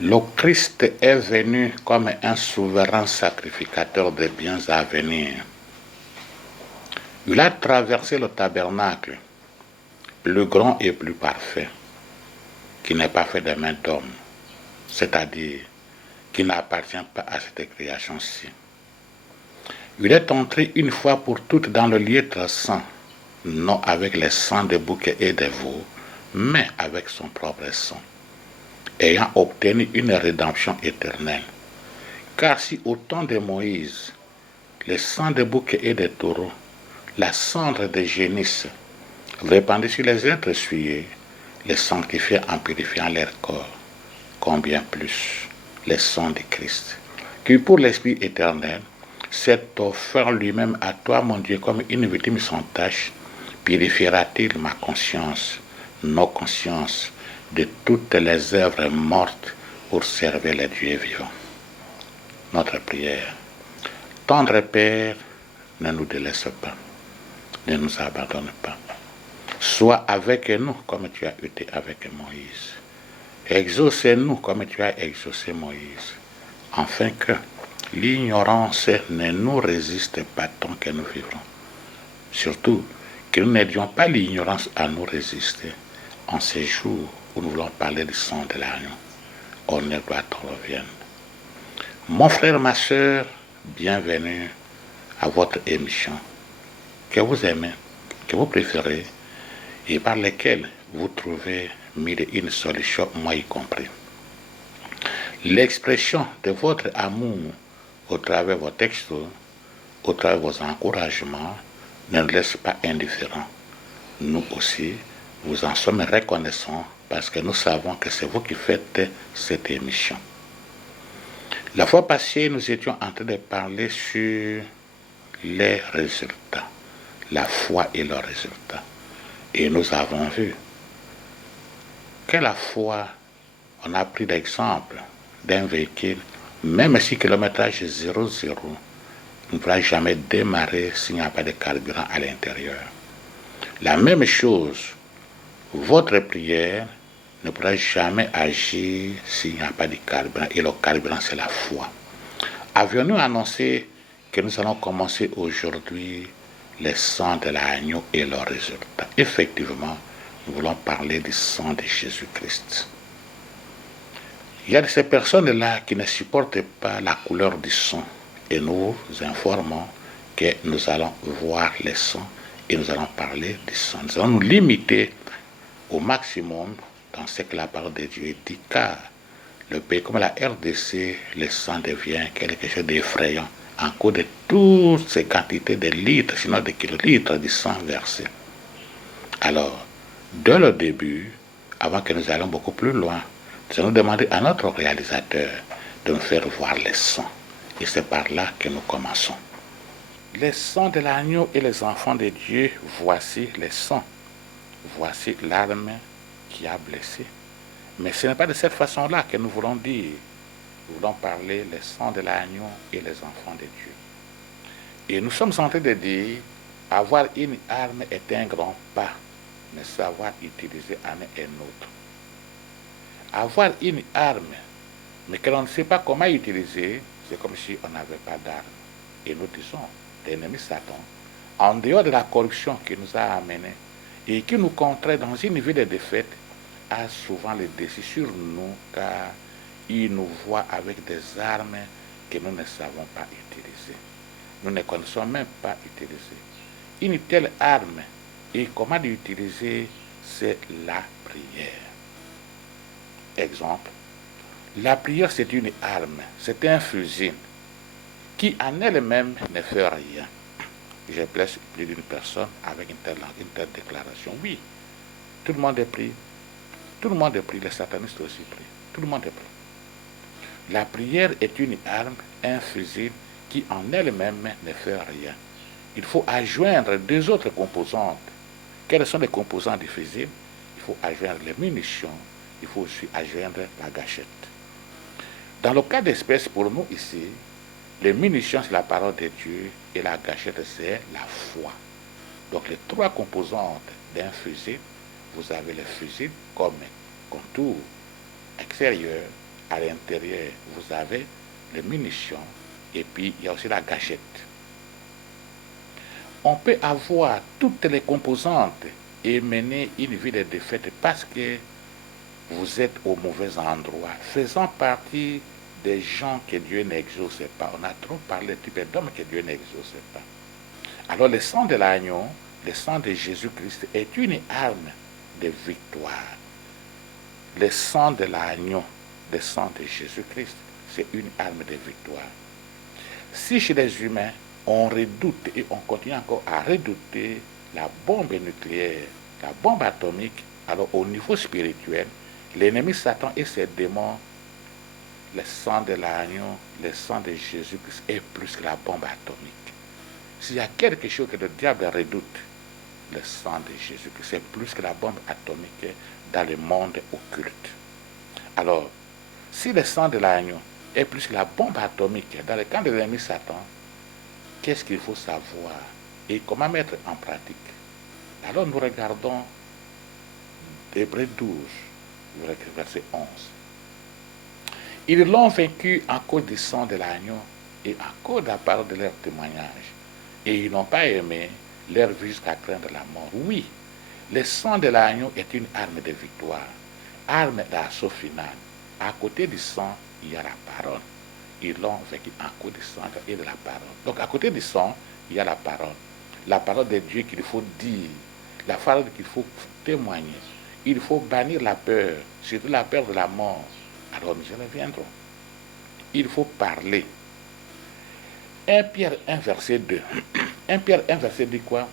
Le Christ est venu comme un souverain sacrificateur des biens à venir. Il a traversé le tabernacle, plus grand et plus parfait, qui n'est pas fait de main d'homme, c'est-à-dire qui n'appartient pas à cette création-ci. Il est entré une fois pour toutes dans le lieu très saint, non avec les sangs des boucs et des veaux, mais avec son propre sang, ayant obtenu une rédemption éternelle. Car si au temps de Moïse, les sangs des boucs et des taureaux, la cendre des génisses, répandue sur les êtres souillés, les sanctifiait en purifiant leur corps, combien plus les sangs de Christ, qui pour l'Esprit éternel s'est offert lui-même à toi, mon Dieu, comme une victime sans tache, purifiera-t-il ma conscience, nos consciences, de toutes les œuvres mortes pour servir les dieux vivants. Notre prière. Tendre Père, ne nous délaisse pas, ne nous abandonne pas. Sois avec nous comme tu as été avec Moïse. Exauce-nous comme tu as exaucé Moïse, afin que l'ignorance ne nous résiste pas tant que nous vivrons. Surtout, que nous n'ayons pas l'ignorance à nous résister en ces jours où nous voulons parler du sang de l'agneau. Honneur, gloire te revienne. Mon frère, ma soeur, bienvenue à votre émission que vous aimez, que vous préférez et par lesquelles vous trouvez mille et une solutions, moi y compris. L'expression de votre amour au travers de vos textos, au travers de vos encouragements, ne nous laisse pas indifférents. Nous aussi, vous en sommes reconnaissants parce que nous savons que c'est vous qui faites cette émission. La fois passée, nous étions en train de parler sur les résultats, la foi et leurs résultats. Et nous avons vu que la foi, on a pris l'exemple d'un véhicule, même si kilométrage 0,0, ne pourra jamais démarrer s'il n'y a pas de carburant à l'intérieur. La même chose, votre prière ne pourra jamais agir s'il n'y a pas de carburant. Et le carburant, c'est la foi. Avions-nous annoncé que nous allons commencer aujourd'hui les sangs de l'agneau et leurs résultats? Effectivement, nous voulons parler du sang de Jésus-Christ. Il y a de ces personnes-là qui ne supportent pas la couleur du sang. Et nous informons que nous allons voir les sangs et nous allons parler du sang. Nous allons nous limiter au maximum dans ce que la parole de Dieu dit, car le pays comme la RDC, le sang devient quelque chose d'effrayant en cause de toutes ces quantités de litres, sinon de kilolitres de sang versé. Alors, dès le début, avant que nous allions beaucoup plus loin, nous allons demander à notre réalisateur de nous faire voir les sangs. Et c'est par là que nous commençons. Les sangs de l'agneau et les enfants de Dieu, voici les sangs. Voici l'arme qui a blessé. Mais ce n'est pas de cette façon-là que nous voulons dire. Nous voulons parler les sangs de l'agneau et les enfants de Dieu. Et nous sommes en train de dire, avoir une arme est un grand pas, mais savoir utiliser en est un autre. Avoir une arme, mais que l'on ne sait pas comment utiliser, c'est comme si on n'avait pas d'arme. Et nous disons, l'ennemi Satan, en dehors de la corruption qui nous a amenés et qui nous contraint dans une vie de défaite, a souvent le dessus sur nous, car il nous voit avec des armes que nous ne savons pas utiliser. Nous ne connaissons même pas utiliser. Une telle arme, et comment l'utiliser, c'est la prière. Exemple, La prière, c'est une arme, c'est un fusil qui en elle-même ne fait rien. Je blesse plus d'une personne avec une telle déclaration. Oui, tout le monde est pris. Tout le monde est pris. Les satanistes aussi pris. Tout le monde est pris. La prière est une arme, un fusil qui en elle-même ne fait rien. Il faut adjoindre deux autres composantes. Quelles sont les composantes du fusil? Il faut adjoindre les munitions. Il faut aussi adjoindre la gâchette. Dans le cas d'espèce, pour nous ici, les munitions, c'est la parole de Dieu et la gâchette, c'est la foi. Donc, les trois composantes d'un fusil, vous avez le fusil comme contour extérieur. À l'intérieur, vous avez les munitions et puis il y a aussi la gâchette. On peut avoir toutes les composantes et mener une vie de défaite parce que vous êtes au mauvais endroit, faisant partie des gens que Dieu n'exauce pas. On a trop parlé du type d'hommes que Dieu n'exauce pas. Alors le sang de l'agneau, le sang de Jésus-Christ est une arme de victoire. Le sang de l'agneau, le sang de Jésus-Christ, c'est une arme de victoire. Si chez les humains, on redoute et on continue encore à redouter la bombe nucléaire, la bombe atomique, alors au niveau spirituel, l'ennemi Satan et ses démons, le sang de l'agneau, le sang de Jésus-Christ est plus que la bombe atomique. S'il y a quelque chose que le diable redoute, le sang de Jésus-Christ, c'est plus que la bombe atomique dans le monde occulte. Alors, si le sang de l'agneau est plus que la bombe atomique dans le camp de l'ennemi Satan, qu'est-ce qu'il faut savoir et comment mettre en pratique? Alors nous regardons Hébreux 12, verset 11. Ils l'ont vaincu à cause du sang de l'agneau et à cause de la parole de leur témoignage. Et ils n'ont pas aimé leur vie jusqu'à craindre la mort. Oui, le sang de l'agneau est une arme de victoire, arme d'assaut final. À côté du sang, il y a la parole. Ils l'ont vaincu à cause du sang et de la parole. Donc à côté du sang, il y a la parole. La parole de Dieu qu'il faut dire, la parole qu'il faut témoigner. Il faut bannir la peur, surtout la peur de la mort. Alors nous y reviendrons. Il faut parler. 1 Pierre 1, verset 2. 1 Pierre 1, verset 2 quoi?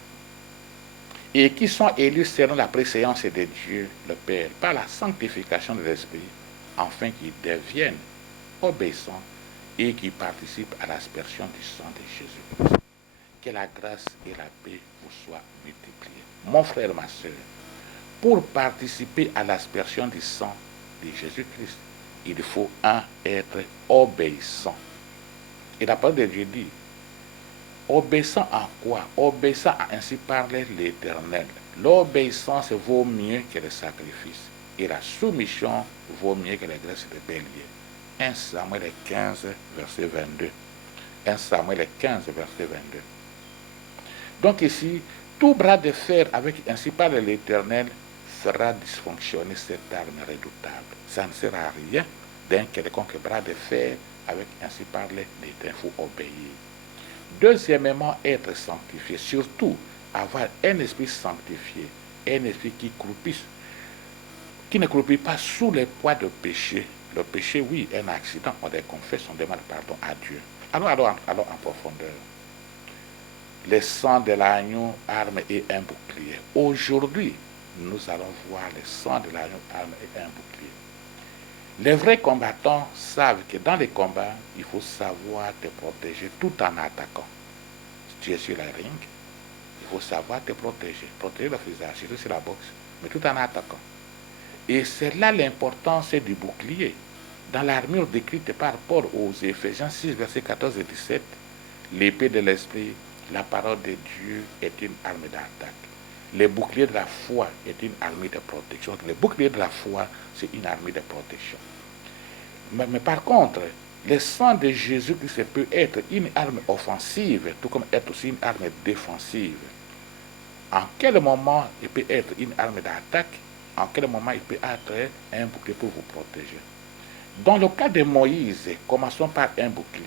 Et qui sont élus selon la préséance de Dieu, le Père, par la sanctification de l'Esprit, afin qu'ils deviennent obéissants et qui participent à l'aspersion du sang de Jésus-Christ. Que la grâce et la paix vous soient multipliées. Mon frère, ma soeur, pour participer à l'aspersion du sang de Jésus-Christ, il faut être obéissant. Et la parole de Dieu dit, obéissant à quoi? Obéissant à ainsi parler l'Éternel. L'obéissance vaut mieux que le sacrifice. Et la soumission vaut mieux que les graisses de bélier. 1 Samuel 15, verset 22. 1 Samuel 15, verset 22. Donc ici, tout bras de fer avec ainsi parle l'Éternel fera dysfonctionner cette arme redoutable. Ça ne sert à rien d'un quelconque bras de fer avec ainsi parle l'Éternel. Il faut obéir. Deuxièmement, être sanctifié. Surtout, avoir un esprit sanctifié. Un esprit qui ne croupit pas sous le poids de péché. Le péché, oui, un accident, on les confesse, on demande pardon à Dieu. Allons en profondeur. Le sang de l'agneau, arme et un bouclier. Aujourd'hui, nous allons voir le sang de l'agneau, arme et un bouclier. Les vrais combattants savent que dans les combats, il faut savoir te protéger tout en attaquant. Si tu es sur la ring, il faut savoir te protéger. Protéger le visage, surtout sur la boxe, mais tout en attaquant. Et c'est là l'importance du bouclier. Dans l'armure décrite par Paul aux Éphésiens 6, versets 14 et 17, l'épée de l'esprit, la parole de Dieu est une arme d'attaque. Le bouclier de la foi est une armée de protection. Le bouclier de la foi, c'est une armée de protection. Mais par contre, le sang de Jésus-Christ peut être une arme offensive, tout comme être aussi une arme défensive. En quel moment il peut être une arme d'attaque? En quel moment il peut être un bouclier pour vous protéger? Dans le cas de Moïse, commençons par un bouclier.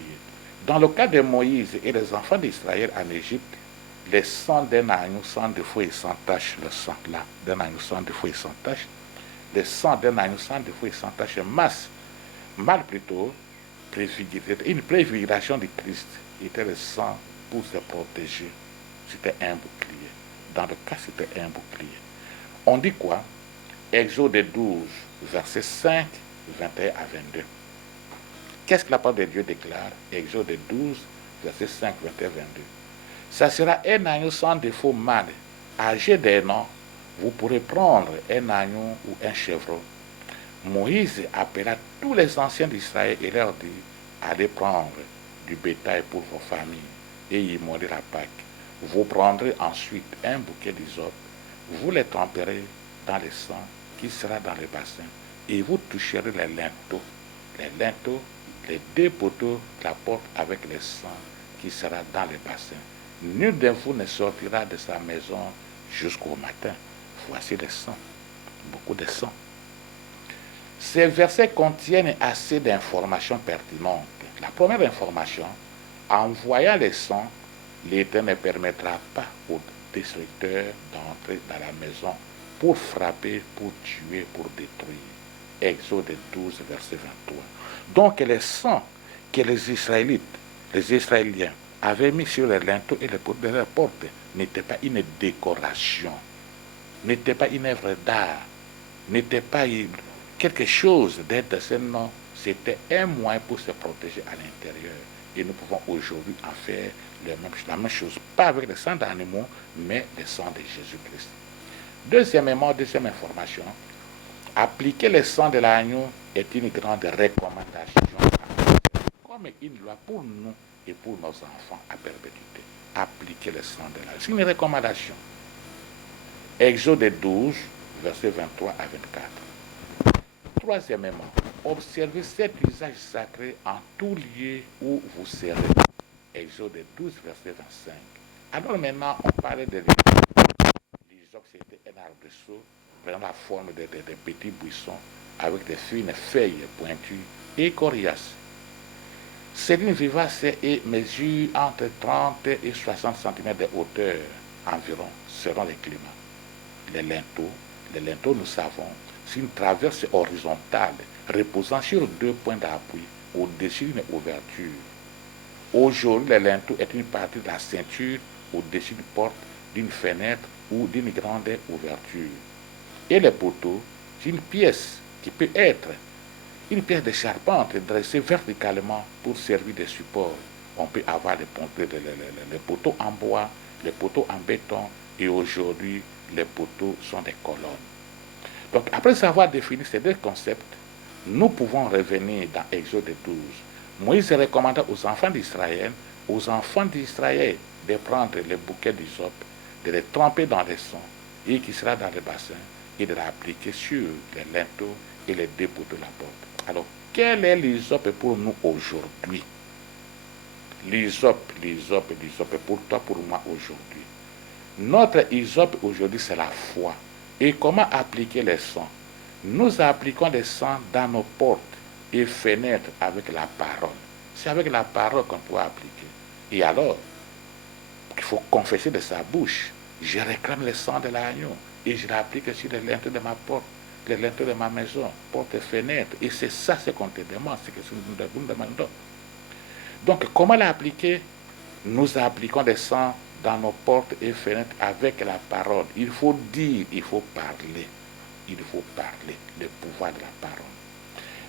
Dans le cas de Moïse et les enfants d'Israël en Égypte, le sang d'un agneau sans défaut et sans tache, le sang là, d'un agneau sans défaut et sans tache, le sang d'un agneau sans défaut et sans tache, masse mal plutôt, une préfiguration du Christ était le sang pour se protéger. C'était un bouclier. Dans le cas, c'était un bouclier. On dit quoi? Exode 12, versets 5, 21 à 22. Qu'est-ce que la parole de Dieu déclare? Exode 12, versets 5, 21, 22. Ça sera un agneau sans défaut mâle, âgé d'un an. Vous pourrez prendre un agneau ou un chèvreau. Moïse appela tous les anciens d'Israël et leur dit, allez prendre du bétail pour vos familles et immoler la Pâque. Vous prendrez ensuite un bouquet d'hysope, vous les tremperez dans le sang qui sera dans le bassin et vous toucherez les linteaux, les deux poteaux de la porte avec le sang qui sera dans le bassin. Nul de vous ne sortira de sa maison jusqu'au matin. Voici le sang, beaucoup de sang. Ces versets contiennent assez d'informations pertinentes. La première information, en voyant le sang, l'Éternel ne permettra pas aux destructeurs d'entrer dans la maison pour frapper, pour tuer, pour détruire. Exode 12, verset 23. Donc le sang que les Israéliens avaient mis sur les linteaux et les portes de leur porte n'était pas une décoration, n'était pas une œuvre d'art, n'était pas quelque chose d'être non, c'était un moyen pour se protéger à l'intérieur. Et nous pouvons aujourd'hui en faire la même chose, pas avec le sang d'animaux, mais le sang de Jésus-Christ. Deuxième information, appliquer le sang de l'agneau est une grande recommandation, comme une loi pour nous et pour nos enfants à perpétuité. Appliquer le sang de l'agneau, c'est une recommandation. Exode 12, versets 23 à 24. Troisièmement, observez cet usage sacré en tout lieu où vous serez. Exode 12, verset 25. Alors maintenant, on parlait de l'hysope. L'hysope, c'était un arbrisseau prenant la forme de petits buissons avec des fines feuilles pointues et coriaces. C'est une vivace et mesure entre 30 et 60 cm de hauteur environ, selon le climat. Les linteaux, nous savons, c'est une traverse horizontale reposant sur deux points d'appui au-dessus d'une ouverture. Aujourd'hui, le linteau est une partie de la ceinture au-dessus d'une porte, d'une fenêtre ou d'une grande ouverture. Et le poteau, c'est une pièce qui peut être une pièce de charpente dressée verticalement pour servir de support. On peut avoir les poteaux en bois, les poteaux en béton, et aujourd'hui, les poteaux sont des colonnes. Donc, après avoir défini ces deux concepts, nous pouvons revenir dans Exode 12. Moïse recommanda aux enfants d'Israël, de prendre le bouquet d'hysope, de les tremper dans le sang, et qui sera dans le bassin, et de l'appliquer sur les linteaux et les deux poteaux de la porte. Alors, quel est l'hysope pour nous aujourd'hui? L'hysope pour toi, pour moi aujourd'hui. Notre hysope aujourd'hui, c'est la foi. Et comment appliquer le sang? Nous appliquons le sang dans nos portes et fenêtres avec la parole. C'est avec la parole qu'on peut appliquer. Et alors, il faut confesser de sa bouche. Je réclame le sang de l'agneau et je l'applique sur les linteaux de ma porte, les linteaux de ma maison, porte et fenêtre. Et c'est ça ce qu'on te demande, c'est ce que nous demandons. Donc, comment l'appliquer? Nous appliquons le sang dans nos portes et fenêtres avec la parole. Il faut dire, il faut parler. Il faut parler, le pouvoir de la parole.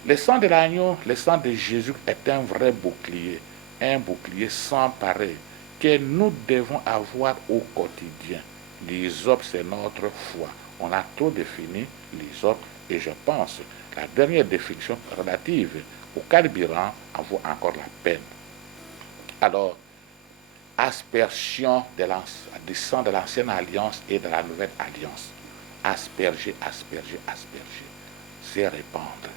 Le sang de l'agneau, le sang de Jésus est un vrai bouclier, un bouclier sans pareil, que nous devons avoir au quotidien. L'hysope, c'est notre foi. On a trop défini l'hysope et je pense la dernière définition relative au carburant en vaut encore la peine. Alors, aspersion du sang de l'ancienne alliance et de la nouvelle alliance. Asperger, c'est répandre.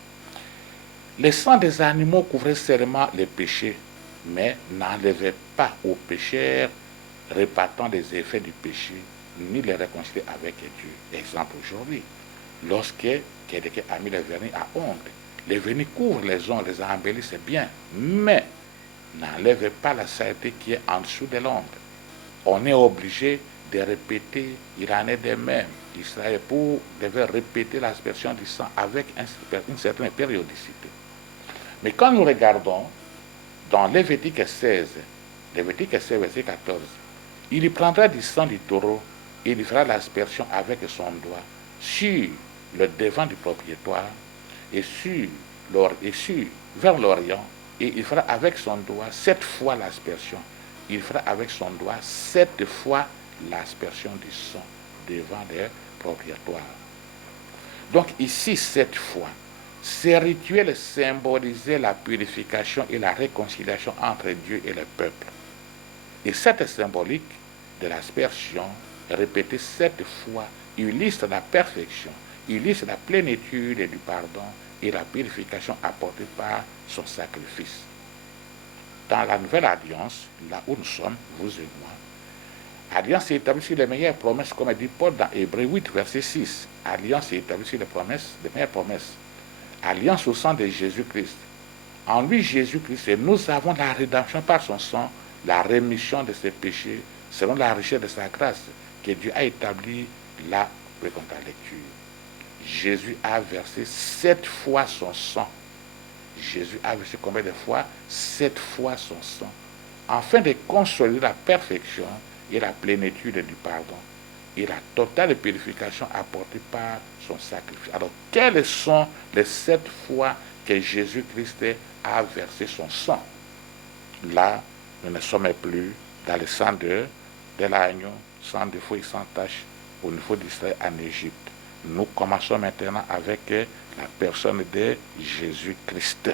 Le sang des animaux couvrait seulement les péchés, mais n'enlevait pas aux pécheurs, répartant les effets du péché, ni les réconcilier avec Dieu. Exemple aujourd'hui, lorsque quelqu'un a mis le vernis à ongles, le vernis couvre les ongles, les embellit, c'est bien, mais n'enlève pas la saleté qui est en dessous de l'ongle. On est obligé de répéter, il en est de même. Israël devait répéter l'aspersion du sang avec une certaine périodicité. Mais quand nous regardons dans Lévitique 16, verset 14, il y prendra du sang du taureau et il fera l'aspersion avec son doigt sur le devant du propriétaire et sur vers l'Orient, et il fera avec son doigt 7 fois l'aspersion. Il fera avec son doigt 7 fois l'aspersion du sang devant les propriétaires. Donc ici, 7 fois, ces rituels symbolisaient la purification et la réconciliation entre Dieu et le peuple. Et cette symbolique de l'aspersion, répétée 7 fois, illustre la perfection, illustre la plénitude du pardon et la purification apportée par son sacrifice. Dans la nouvelle alliance, là où nous sommes, vous et moi, alliance est établie sur les meilleures promesses, comme dit Paul dans Hébreux 8, verset 6. Alliance est établie sur les meilleures promesses. Alliance au sang de Jésus-Christ. En lui, Jésus-Christ, et nous avons la rédemption par son sang, la rémission de ses péchés, selon la richesse de sa grâce, que Dieu a établie là, comme ta lecture. Jésus a versé 7 fois son sang. Jésus a versé combien de fois? 7 fois son sang, afin de consolider la perfection et la plénitude du pardon et la totale purification apportée par son sacrifice. Alors, quelles sont les 7 fois que Jésus-Christ a versé son sang? Là, nous ne sommes plus dans le sang de l'agneau, sang de feu et sans tache au niveau d'Israël en Égypte. Nous commençons maintenant avec la personne de Jésus-Christ.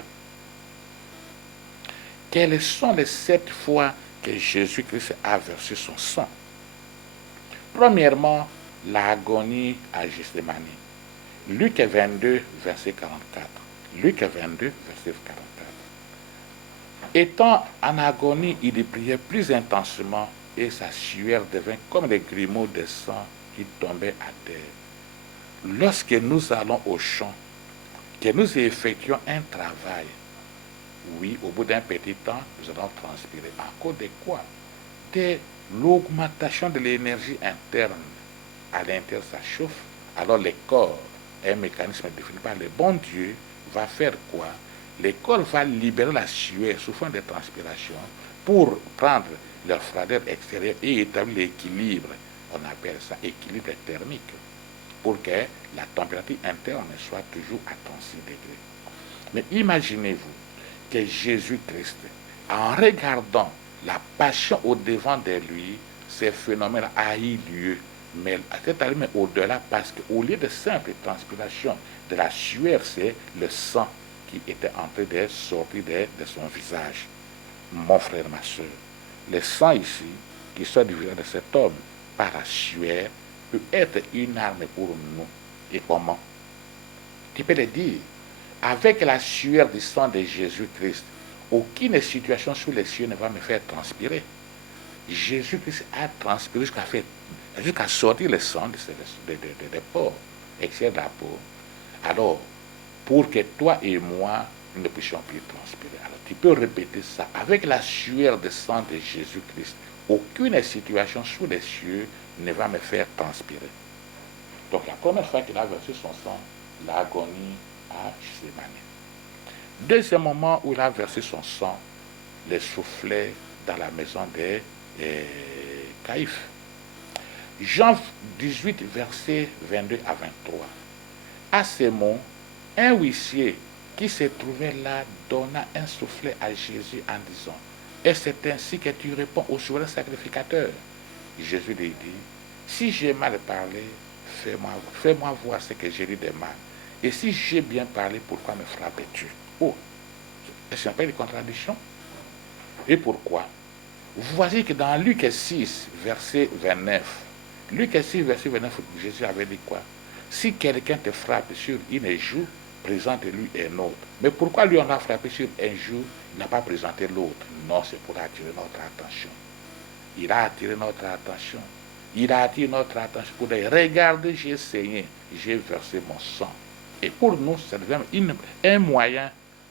Quelles sont les 7 fois que Jésus-Christ a versé son sang? Premièrement, l'agonie à Gethsémani. Luc 22, verset 44. Luc 22, verset 44. Étant en agonie, il priait plus intensément et sa sueur devint comme les grumeaux de sang qui tombaient à terre. Lorsque nous allons au champ, que nous effectuons un travail, oui, au bout d'un petit temps, nous allons transpirer. À cause de quoi? De l'augmentation de l'énergie interne. À l'intérieur, ça chauffe. Alors le corps, un mécanisme défini par le bon Dieu, va faire quoi? Le corps va libérer la sueur sous forme de transpiration pour prendre leur froideur extérieure et établir l'équilibre. On appelle ça équilibre thermique, pour que la température interne soit toujours à 36 degrés. Mais imaginez-vous que Jésus-Christ, en regardant la passion au-devant de lui, ces phénomènes a eu lieu. Mais c'est allé au-delà, parce qu'au lieu de simple transpiration de la sueur, c'est le sang qui était en train de sortir de son visage. Mon frère, ma soeur, le sang ici, qui sort du visage de cet homme par la sueur, peut être une arme pour nous. Et comment? Tu peux le dire. Avec la sueur du sang de Jésus-Christ, aucune situation sous les cieux ne va me faire transpirer. Jésus-Christ a transpiré jusqu'à sortir le sang des pores, extérieur de la peau. Alors, pour que toi et moi, nous ne puissions plus transpirer. Alors, tu peux répéter ça. Avec la sueur du sang de Jésus-Christ, aucune situation sous les cieux ne va me faire transpirer. Donc, la première fois qu'il a versé son sang, l'agonie à Gethsémani. Deuxième moment où il a versé son sang, les soufflets dans la maison de Caïphe. Jean 18, versets 22 à 23. À ces mots, un huissier qui se trouvait là donna un soufflet à Jésus en disant: et c'est ainsi que tu réponds au souverain sacrificateur. Jésus lui dit: si j'ai mal parlé, fais-moi voir ce que j'ai dit de mal. Et si j'ai bien parlé, pourquoi me frappes-tu? Oh, est-ce pas une contradiction? Et pourquoi? Vous voyez que dans Luc 6, verset 29, Luc 6, verset 29, Jésus avait dit quoi? Si quelqu'un te frappe sur une joue, présente-lui un autre. Mais pourquoi lui on a frappé sur un jour, il n'a pas présenté l'autre? Non, c'est pour attirer notre attention. Il a attiré notre attention. Il a attiré notre attention pour dire: regardez, j'ai saigné, j'ai versé mon sang. Et pour nous, ça devient un moyen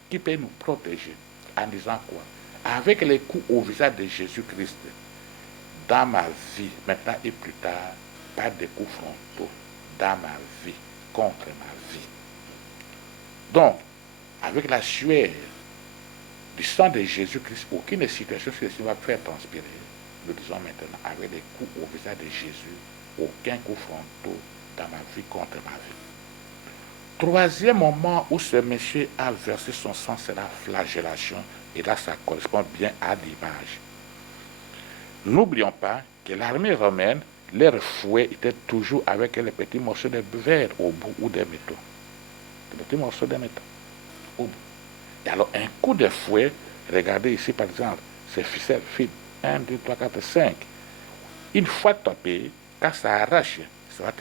qui peut nous protéger. En disant quoi? Avec les coups au visage de Jésus-Christ, dans ma vie, maintenant et plus tard, pas de coups frontaux dans ma vie, contre ma vie. Donc, avec la sueur du sang de Jésus-Christ, aucune situation sur va faire transpirer. Nous disons maintenant, avec les coups au visage de Jésus, aucun coup frontal dans ma vie contre ma vie. Troisième moment où ce monsieur a versé son sang, c'est la flagellation. Et là, ça correspond bien à l'image. N'oublions pas que l'armée romaine, leurs fouets étaient toujours avec les petits morceaux de verre au bout ou des métaux. Les petits morceaux de métal au bout. Et alors, un coup de fouet, regardez ici par exemple, ces ficelles fines, 1, 2, 3, 4, 5. Une fois topé, quand ça arrache, ça va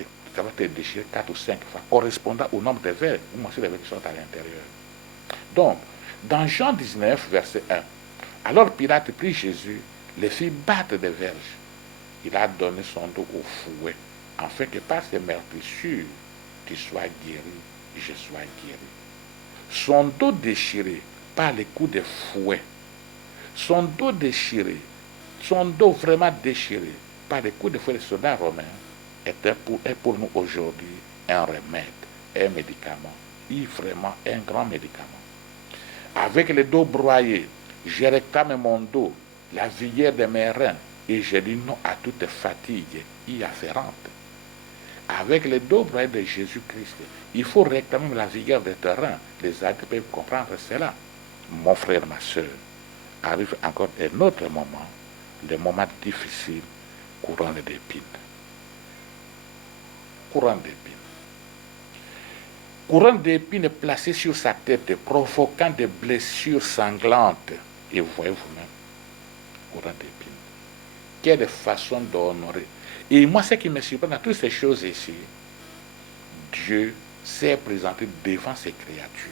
te déchirer 4 ou 5 fois, correspondant au nombre de verres, ou morceaux de verre qui sont à l'intérieur. Donc, dans Jean 19, verset 1, alors Pilate prit Jésus, les fit battre des verges. Il a donné son dos au fouet, afin que par ses meurtrissures, tu sois guéri, je sois guéri. Son dos déchiré par les coups de fouet, son dos déchiré, son dos vraiment déchiré par les coups de fouet des soldats romains, est pour nous aujourd'hui un remède, un médicament, vraiment un grand médicament. Avec le dos broyé, je réclame mon dos, la vigueur de mes reins, et je dis non à toute fatigue y afférente. Avec le dos broyé de Jésus-Christ, il faut réclamer la vigueur de tes reins. Les adultes peuvent comprendre cela. Mon frère, ma soeur, arrive encore un autre moment, le moment difficile, couronne d'épines. Couronne d'épines. Couronne d'épines placée sur sa tête, provoquant des blessures sanglantes. Et vous voyez vous-même, couronne d'épines. Quelle façon d'honorer. Et moi, ce qui me surprend dans toutes ces choses ici, Dieu s'est présenté devant ses créatures.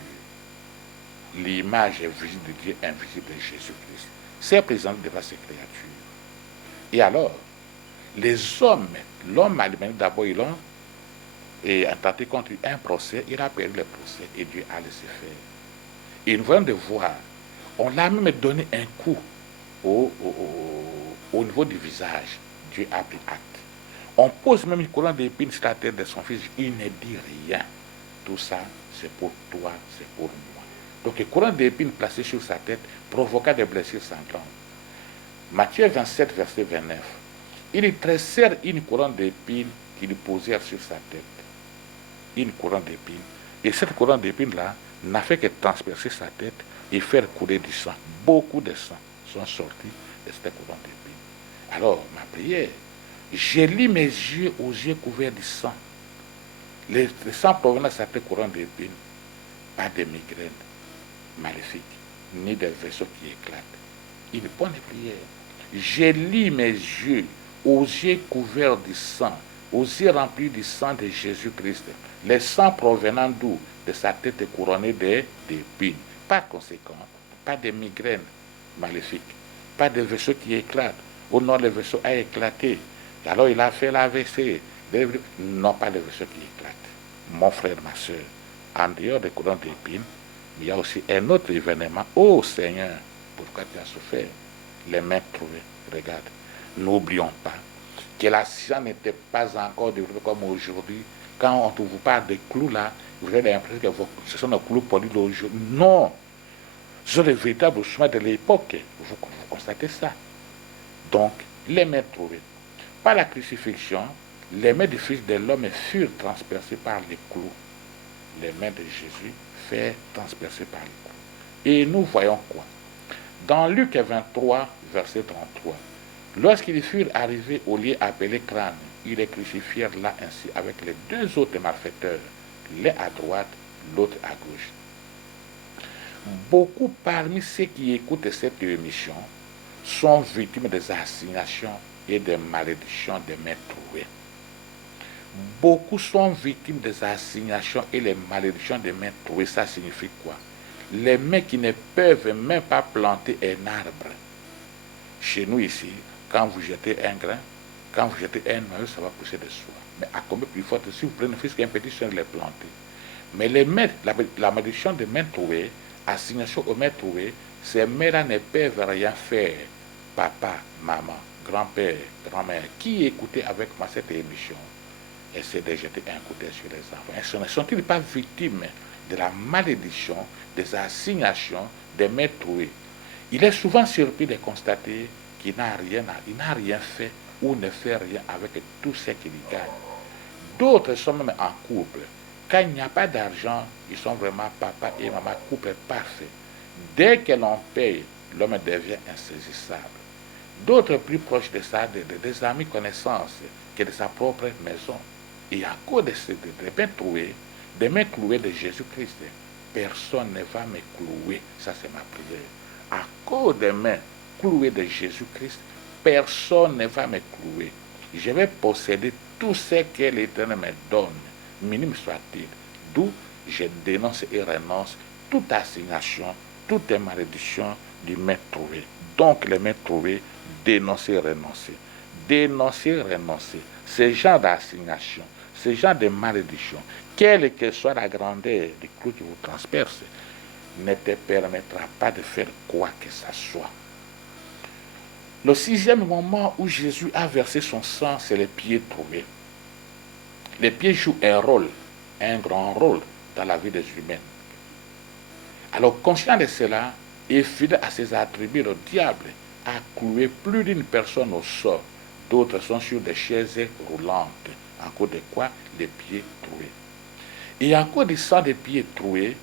L'image invisible de Dieu, invisible de Jésus-Christ, s'est présenté devant ses créatures. Et alors, les hommes, l'homme allemand d'abord, ils l'ont tenté contre un procès, il a perdu le procès et Dieu a laissé faire. Et nous venons de voir, on l'a même donné un coup au niveau du visage. Dieu a pris acte. On pose même une couronne d'épines sur la tête de son fils, il ne dit rien. Tout ça, c'est pour toi, c'est pour moi. Donc, une couronne d'épines placée sur sa tête provoqua des blessures sanglantes. Matthieu 27, verset 29. Ils tressèrent une couronne d'épines qu'ils posèrent sur sa tête. Une couronne d'épines. Et cette couronne d'épines-là n'a fait que transpercer sa tête et faire couler du sang. Beaucoup de sang sont sortis de cette couronne d'épines. Alors, ma prière, j'ai lis mes yeux aux yeux couverts de sang. Le sang provenant de cette couronne d'épines, pas de migraine maléfique, ni de vaisseaux qui éclatent. Une bonne prière. J'ai lis mes yeux aux yeux couverts de sang, aux yeux remplis du sang de Jésus-Christ. Le sang provenant d'où? De sa tête couronnée d'épines. Par conséquent, pas de migraine maléfique, pas de vaisseau qui éclate. Ou non, le vaisseau a éclaté. Alors il a fait l'AVC. Non, pas le vaisseau qui éclate. Mon frère, ma soeur, en dehors des couronnes d'épines, il y a aussi un autre événement. Oh Seigneur, pourquoi tu as souffert? Les mains trouvées. Regarde, n'oublions pas que la science n'était pas encore développée comme aujourd'hui. Quand on vous parle de clous là, vous avez l'impression que ce sont des clous polis d'aujourd'hui. Non, ce sont les véritables chemins de l'époque. Vous constatez ça. Donc, les mains trouvées. Par la crucifixion, les mains du Fils de l'homme furent transpercées par les clous. Les mains de Jésus furent transpercées par les clous. Et nous voyons quoi? Dans Luc 23, verset 33, lorsqu'ils furent arrivés au lieu appelé crâne, ils les crucifièrent là ainsi avec les deux autres malfaiteurs, l'un à droite, l'autre à gauche. Beaucoup parmi ceux qui écoutent cette émission sont victimes des assignations et des malédictions des mains trouées. Beaucoup sont victimes des assignations et les malédictions des mains trouées. Ça signifie quoi? Les mains qui ne peuvent même pas planter un arbre. Chez nous ici, quand vous jetez un grain, quand vous jetez un noyau, ça va pousser de soi. Mais à combien plus fort, si vous prenez un fils qui est un petit chien, les planter. Mais les mains, la malédiction des mains trouées, assignation aux mains trouées, ces mains-là ne peuvent rien faire. Papa, maman, grand-père, grand-mère, qui écoutait avec moi cette émission, essaie de jeter un coup d'œil sur les enfants. Ne sont-ils pas victimes de la malédiction, des assignations, des mains trouées? Il est souvent surpris de constater qu'il n'a rien fait ou ne fait rien avec tout ce qu'il gagne. D'autres sont même en couple. Quand il n'y a pas d'argent, ils sont vraiment papa et maman, couple parfait. Dès que l'on paye, l'homme devient insaisissable. D'autres plus proches de ça, des amis connaissances, que de sa propre maison. Et à cause de me clouer de Jésus-Christ, personne ne va me clouer. Ça, c'est ma prière. À cause de me clouer de Jésus-Christ, personne ne va me clouer. Je vais posséder tout ce que l'Éternel me donne, minime soit-il. D'où je dénonce et renonce toute assignation, toute malédiction du maître trouvé. Donc, le maître trouvé, dénoncer, renoncer. Dénoncer, renoncer. Ce genre d'assignation, ce genre de malédiction, quelle que soit la grandeur du clou qui vous transperce, ne te permettra pas de faire quoi que ce soit. Le 6e moment où Jésus a versé son sang, c'est les pieds trouvés. Les pieds jouent un rôle, un grand rôle dans la vie des humains. Alors, conscient de cela et fidèle à ses attributs, le diable a cloué plus d'une personne au sol. D'autres sont sur des chaises roulantes, en cause de quoi les pieds troués. Et en cause du sang des pieds troués,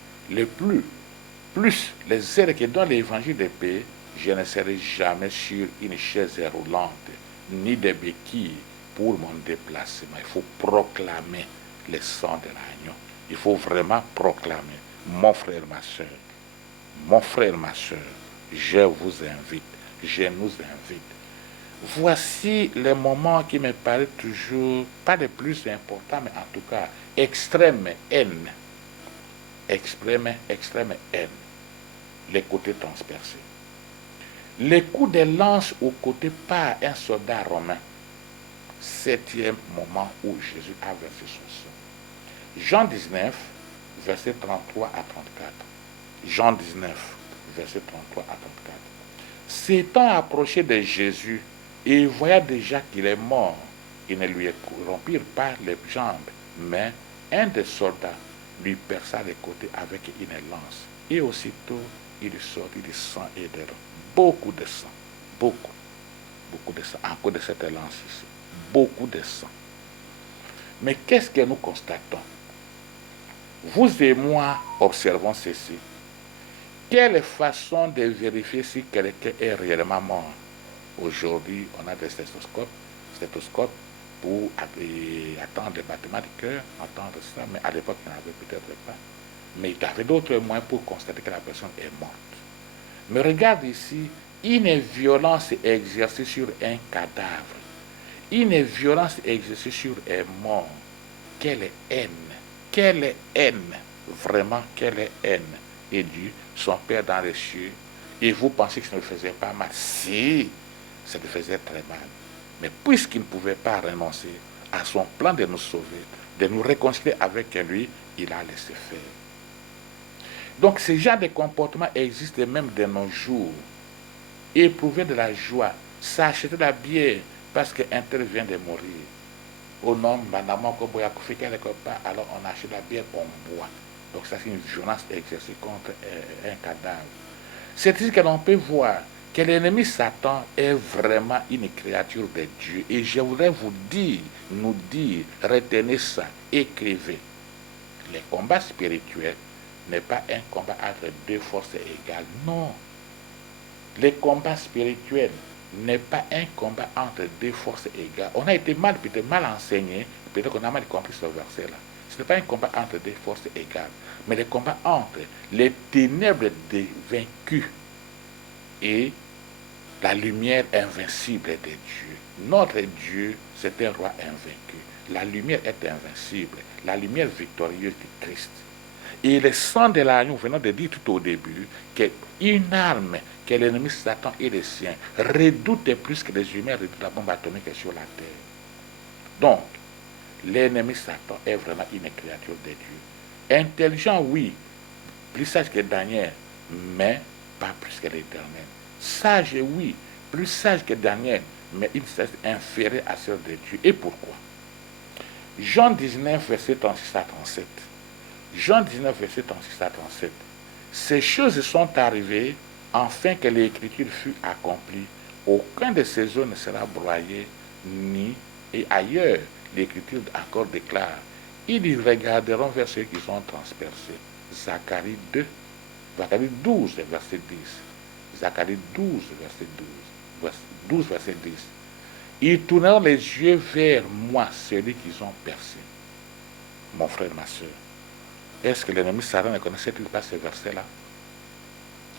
plus les ailes qui donnent l'évangile de paix, je ne serai jamais sur une chaise roulante, ni des béquilles pour mon déplacement. Il faut proclamer le sang de l'agneau. Il faut vraiment proclamer. Mon frère, ma soeur, je vous invite, je nous invite. Voici les moments qui me paraissent toujours pas les plus importants, mais en tout cas, extrême haine. Extrême haine. Les côtés transpercés. Les coups de lance au côté par un soldat romain. 7e moment où Jésus a versé son sang. Jean 19, verset 33 à 34. Jean 19, verset 33 à 34. S'étant approché de Jésus et voyant déjà qu'il est mort, ils ne lui rompirent pas les jambes, mais un des soldats lui perça les côtés avec une lance. Et aussitôt, il sortit du sang et de l'eau. Beaucoup de sang. Beaucoup de sang. En cause de cette lance ici. Beaucoup de sang. Mais qu'est-ce que nous constatons? Vous et moi observons ceci. Quelle façon de vérifier si quelqu'un est réellement mort? Aujourd'hui, on a des stéthoscopes pour attendre le battement du cœur, entendre ça, mais à l'époque, il n'y en avait peut-être pas. Mais il y avait d'autres moyens pour constater que la personne est morte. Mais regarde ici, une violence exercée sur un cadavre, une violence exercée sur un mort. Quelle haine, vraiment quelle haine. Et Dieu, son Père dans les cieux, et vous pensez que ça ne faisait pas mal? Si, ça le faisait très mal. Mais puisqu'il ne pouvait pas renoncer à son plan de nous sauver, de nous réconcilier avec lui, il a laissé faire. Donc ce genre de comportement existe même de nos jours. Éprouver de la joie, s'acheter la bière parce qu'un tel vient de mourir. Au nom, alors on achète la bière, on boit. Donc ça c'est une violence exercée contre un cadavre. C'est ici que l'on peut voir que l'ennemi Satan est vraiment une créature de Dieu. Et je voudrais vous dire, nous dire, retenez ça, écrivez. Le combat spirituel n'est pas un combat entre deux forces égales. Non. Le combat spirituel n'est pas un combat entre deux forces égales. On a été peut-être mal enseigné, peut-être qu'on a mal compris ce verset-là. Ce n'est pas un combat entre deux forces égales, mais le combat entre les ténèbres des vaincus et la lumière invincible de Dieu. Notre Dieu, c'est un roi invaincu. La lumière est invincible, la lumière victorieuse du Christ. Et le sang de l'agneau, venons de dire tout au début, qu'une arme que l'ennemi Satan et les siens redoutent plus que les humains redoutent la bombe atomique sur la terre. Donc, l'ennemi Satan est vraiment une créature de Dieu. Intelligent, oui, plus sage que Daniel, mais pas plus que l'Éternel. Sage, oui, plus sage que Daniel, mais une sagesse inférieure à celle de Dieu. Et pourquoi? Jean 19, verset 36 à 37. Jean 19, verset 36 à 37. Ces choses sont arrivées afin que l'écriture fût accomplie. Aucun de ces os ne sera broyé, ni et ailleurs. L'Écriture encore déclare, ils regarderont vers ceux qui sont transpercés. Zacharie 2, Zacharie 12, verset 10. Zacharie 12, verset 12. 12, verset 10. Ils tourneront les yeux vers moi, celui qu'ils ont percé. Mon frère, ma soeur, est-ce que l'ennemi Satan ne connaissait-il pas ces versets-là?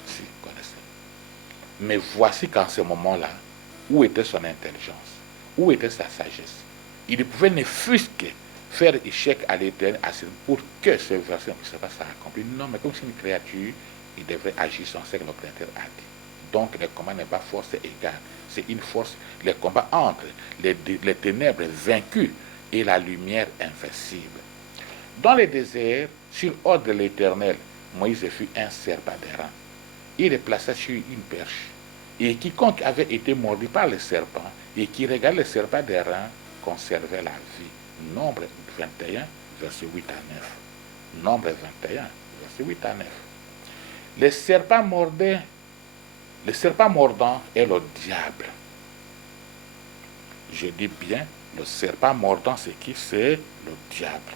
Si, il connaissait. Mais voici qu'en ce moment-là, où était son intelligence? Où était sa sagesse? Il pouvait ne fût-ce que faire échec à l'éternel pour que ce verset ne puisse pas s'accomplir. Non, mais comme c'est une créature, il devrait agir sans ce que le Créateur a dit. Donc le combat n'est pas force égale, c'est une force, le combat entre les ténèbres vaincues et la lumière invincible. Dans le désert, sur ordre de l'Éternel, Moïse fut un serpent d'airain. Il le plaça sur une perche. Et quiconque avait été mordu par le serpent et qui regardait le serpent d'airain conservait la vie. Nombre 21, verset 8 à 9. Nombre 21, verset 8 à 9. Le serpent mordant est le diable. Je dis bien, le serpent mordant, c'est qui? C'est le diable.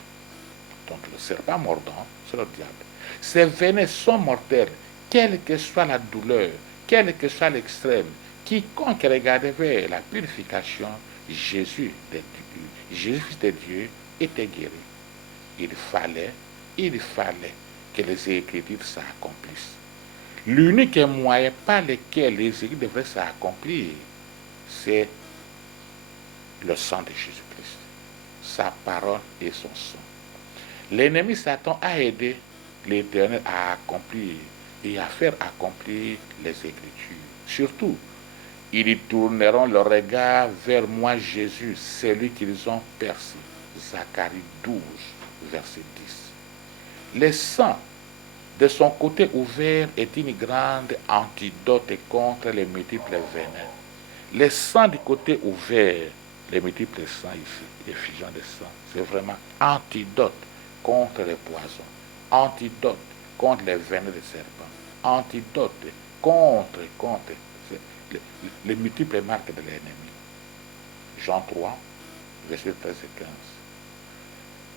Donc le serpent mordant, c'est le diable. Ces venins sont mortels, quelle que soit la douleur, quel que soit l'extrême. Quiconque regardait vers la purification, Jésus, Fils de Dieu, était guéri. Il fallait que les Écritures s'accomplissent. L'unique moyen par lequel les Écritures devraient s'accomplir, c'est le sang de Jésus-Christ, sa parole et son sang. L'ennemi Satan a aidé l'Éternel à accomplir et à faire accomplir les Écritures. Surtout, ils tourneront le regard vers moi, Jésus, celui qu'ils ont percé. Zacharie 12, verset 10. Le sang de son côté ouvert est une grande antidote contre les multiples venins. Le sang du côté ouvert, les multiples sangs ici, effusions de sang, c'est vraiment antidote contre les poisons, antidote contre les veines de serpent, antidote contre les multiples marques de l'ennemi. Jean 3, verset 13 et 15.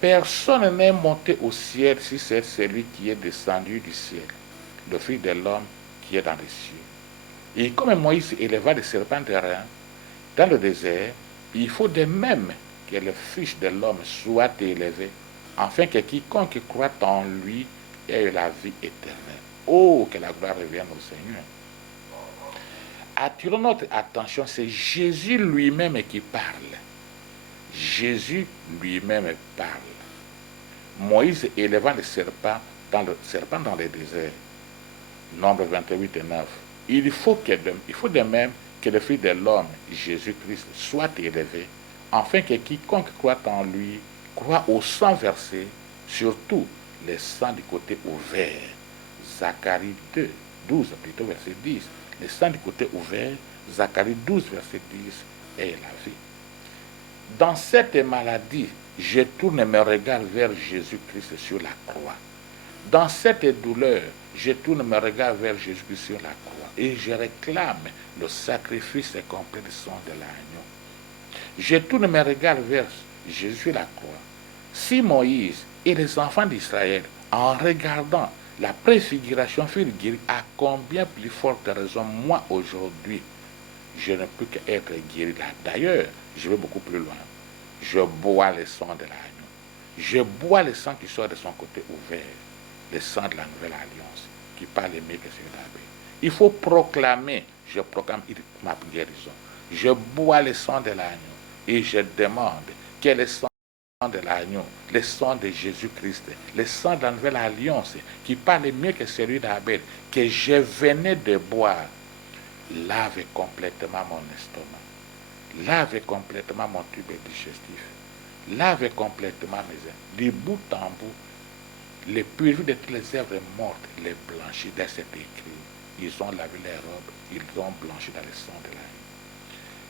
Personne n'est monté au ciel si c'est celui qui est descendu du ciel, le Fils de l'homme qui est dans les cieux. Et comme Moïse éleva le serpent d'airain dans le désert, il faut de même que le Fils de l'homme soit élevé, afin que quiconque croit en lui ait la vie éternelle. Oh, que la gloire revienne au Seigneur. Attirons notre attention, c'est Jésus lui-même qui parle. Jésus lui-même parle. Moïse élevant le serpent dans le désert. Nombre 28 et 9. Il faut de même que le Fils de l'homme, Jésus-Christ, soit élevé, afin que quiconque croit en lui croit au sang versé, surtout le sang du côté ouvert. Zacharie 2, 12, plutôt verset 10. Le sang du côté ouvert, Zacharie 12, verset 10, est la vie. Dans cette maladie, je tourne mes regards vers Jésus-Christ sur la croix. Dans cette douleur, je tourne mes regards vers Jésus-Christ sur la croix. Et je réclame le sacrifice complet du sang de l'agneau. Je tourne mes regards vers Jésus sur la croix. Si Moïse et les enfants d'Israël, en regardant la préfiguration, furent guéris, à combien plus forte raison, moi aujourd'hui, je ne peux qu'être guéri là. D'ailleurs, je vais beaucoup plus loin. Je bois le sang de l'agneau. Je bois le sang qui sort de son côté ouvert, le sang de la nouvelle alliance, qui parle mieux que celui d'Abel. Il faut proclamer, je proclame ma guérison. Je bois le sang de l'agneau et je demande que le sang de l'agneau, le sang de Jésus-Christ, le sang de la nouvelle alliance, qui parle mieux que celui d'Abel, que je venais de boire, lave complètement mon estomac, lave complètement mon tube digestif, lave complètement mes œuvres, du bout en bout, les purifie de toutes les œuvres mortes, les blanchis dans cet écrit. Ils ont lavé les robes, ils ont blanchi dans le sang de l'agneau.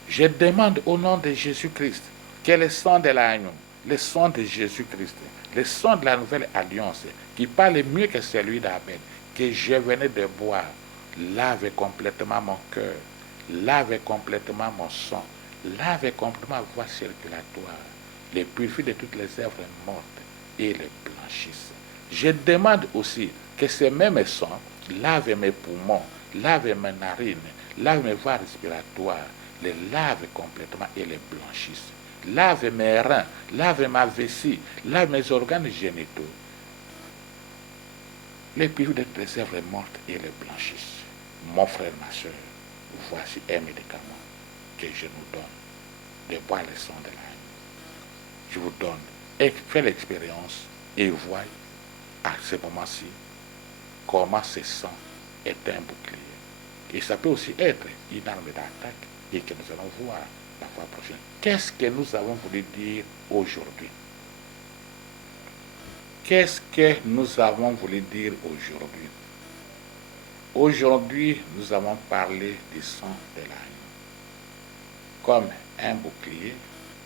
Je demande au nom de Jésus-Christ que le sang de l'agneau, le sang de Jésus-Christ, le sang de la nouvelle alliance, qui parle mieux que celui d'Abel, que je venais de boire, lavez complètement mon cœur, lavez complètement mon sang, lavez complètement ma voie circulatoire, les purifie de toutes les œuvres mortes et les blanchisse. Je demande aussi que ces mêmes sangs lavent mes poumons, lavent mes narines, lavent mes voies respiratoires, les lavent complètement et les blanchissent. Lave mes reins, lave ma vessie, lave mes organes génitaux, les purifie de toutes les œuvres mortes et les blanchissent. Mon frère, ma soeur, voici un médicament que je nous donne de boire le sang de l'agneau. Je vous donne, et faites l'expérience et voyez à ce moment-ci comment ce sang est un bouclier. Et ça peut aussi être une arme d'attaque et que nous allons voir la fois prochaine. Qu'est-ce que nous avons voulu dire aujourd'hui? Qu'est-ce que nous avons voulu dire aujourd'hui? Aujourd'hui, nous avons parlé du sang de l'agneau comme un bouclier,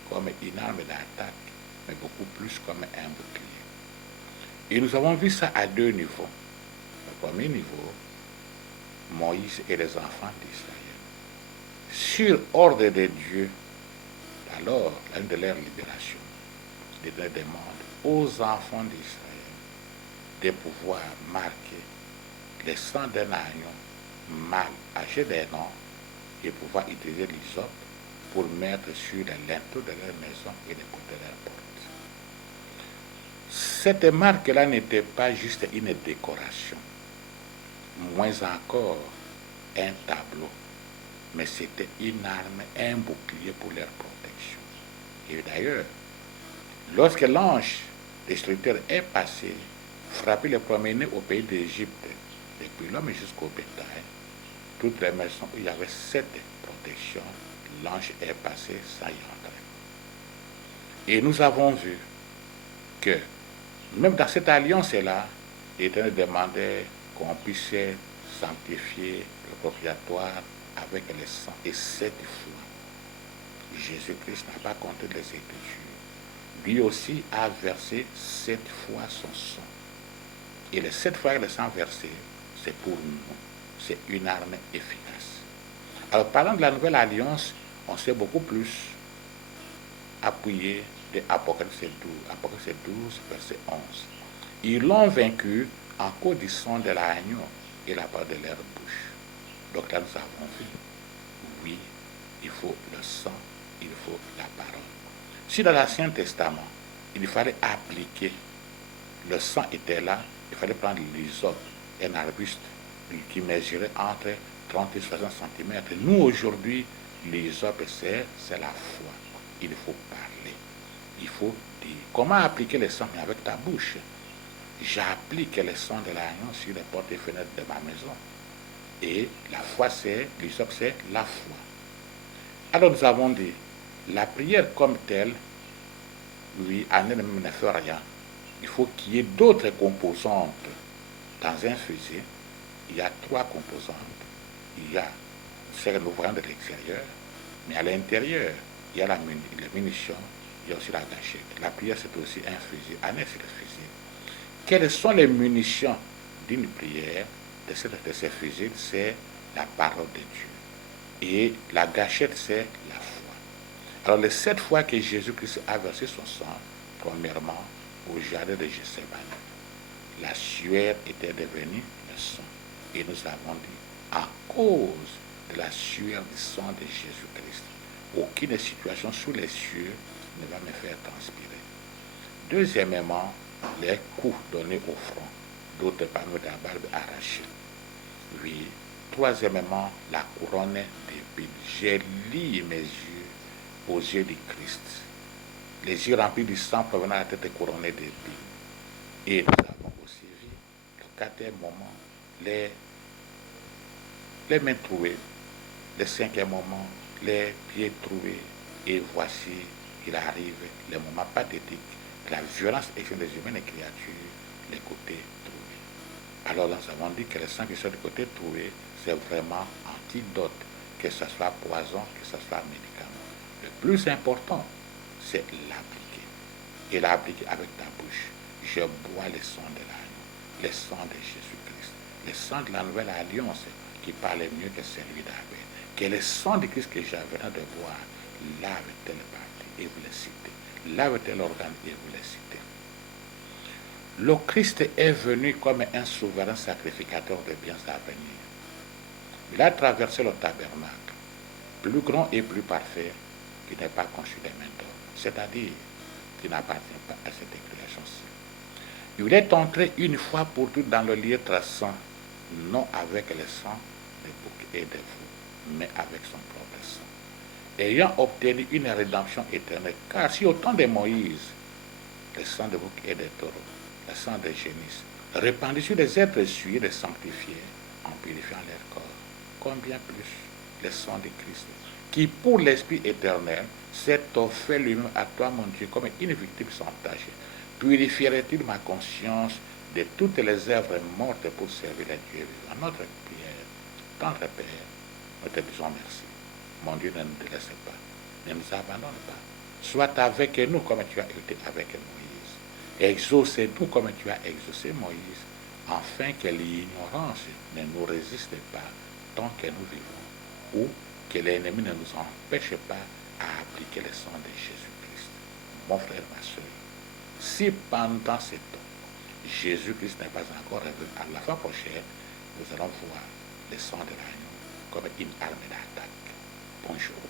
comme une arme d'attaque, mais beaucoup plus comme un bouclier. Et nous avons vu ça à deux niveaux. Le premier niveau, Moïse et les enfants d'Israël. Sur ordre de Dieu, alors, l'une de leur libération, Dieu demande aux enfants d'Israël de pouvoir marquer le sang d'un agneau mal âgé d'un an et pouvoir utiliser l'hysope pour mettre sur les linteaux de leur maison et les côtés de leur porte. Cette marque-là n'était pas juste une décoration, moins encore un tableau, mais c'était une arme, un bouclier pour leur protection. Et d'ailleurs, lorsque l'ange destructeur est passé, frapper les premiers-nés au pays d'Égypte, depuis l'homme jusqu'au bétail, toutes les maisons où il y avait cette protection, l'ange est passé sans y entrer. Et nous avons vu que même dans cette alliance-là, l'Éternel demandait qu'on puisse sanctifier le propitiatoire avec le sang. Et cette fois, Jésus-Christ n'a pas compté les Écritures. Lui aussi a versé 7 fois son sang. Et les 7 fois le sang versé, c'est pour nous. C'est une arme efficace. Alors, parlant de la nouvelle alliance, on s'est beaucoup plus appuyé de Apocalypse 12, verset 11. Ils l'ont vaincu en cause du sang de l'agneau et la part de leur bouche. Donc là, nous avons vu, oui, il faut le sang, il faut la parole. Si dans l'Ancien Testament, il fallait appliquer, le sang était là, il fallait prendre l'hysope, un arbuste qui mesurait entre 30 et 60 cm. Nous, aujourd'hui, l'hysope, c'est la foi. Il faut parler. Il faut dire. Comment appliquer le sang avec ta bouche? J'applique le sang de l'agneau sur les portes et fenêtres de ma maison. Et la foi, c'est, l'hysope, c'est la foi. Alors nous avons dit, la prière comme telle, oui, en elle-même ne fait rien. Il faut qu'il y ait d'autres composantes. Dans un fusil, il y a 3 composantes. Il y a ce que nous voyons de l'extérieur, mais à l'intérieur, il y a les munitions, il y a aussi la gâchette. La prière, c'est aussi un fusil. En est, c'est le fusil. Quelles sont les munitions d'une prière de ces fusils? C'est la parole de Dieu. Et la gâchette, c'est la foi. Alors, les 7 fois que Jésus-Christ a versé son sang, premièrement, au jardin de Gethsémani, la sueur était devenue le sang. Et nous avons dit, à cause de la sueur du sang de Jésus-Christ, aucune situation sous les cieux ne va me faire transpirer. Deuxièmement, les coups donnés au front, d'autres parmi la barbe arrachée. Oui. Troisièmement, la couronne d'épines. J'ai lié mes yeux aux yeux du Christ. Les yeux remplis du sang provenant de la tête couronnée d'épines. Et nous avons aussi vu, le 4e moment, les mains trouées. Le 5e moment, les pieds troués. Et voici, il arrive le moment pathétique, la violence extrême des humaines et créatures, les côtés troués. Alors nous avons dit que le sang qui sort du côté trouvé, c'est vraiment antidote, que ce soit poison, que ce soit médicament. Le plus important, c'est l'appliquer. Et l'appliquer avec ta bouche. Je bois le sang de l'agneau, le sang de Jésus-Christ, le sang de la nouvelle alliance, qui parlait mieux que celui d'Abel. Que le sang de Christ que j'avais de boire lave tel parti et vous les citez. Lave tel organe et vous les citez. Le Christ est venu comme un souverain sacrificateur de biens à venir. Il a traversé le tabernacle, plus grand et plus parfait, qui n'est pas conçu des mains d'homme, c'est-à-dire qui n'appartient pas à cette création-ci. Il est entré une fois pour toutes dans le lieu très saint, non avec le sang des boucs et des veaux, mais avec son propre sang, ayant obtenu une rédemption éternelle. Car si au temps de Moïse, le sang des boucs et des taureaux, le sang des génisses, répandu sur les êtres essuyés et sanctifiés, en purifiant leur corps, combien plus le sang de Christ, qui pour l'Esprit éternel s'est offert lui-même à toi, mon Dieu, comme une victime sans tache, purifierait-il ma conscience de toutes les œuvres mortes pour servir les dieux vivants. Notre prière, tendre Père, nous te disons merci. Mon Dieu, ne nous délaisse pas, ne nous abandonne pas. Sois avec nous comme tu as été avec Moïse. Exauce-nous comme tu as exaucé Moïse, afin que l'ignorance ne nous résiste pas tant que nous vivons, ou que l'ennemi ne nous empêche pas à appliquer le sang de Jésus-Christ. Mon frère, ma soeur, si pendant ce temps, Jésus-Christ n'est pas encore revenu, à la fin prochaine, nous allons voir le sang de l'agneau comme une arme d'attaque. Bonjour.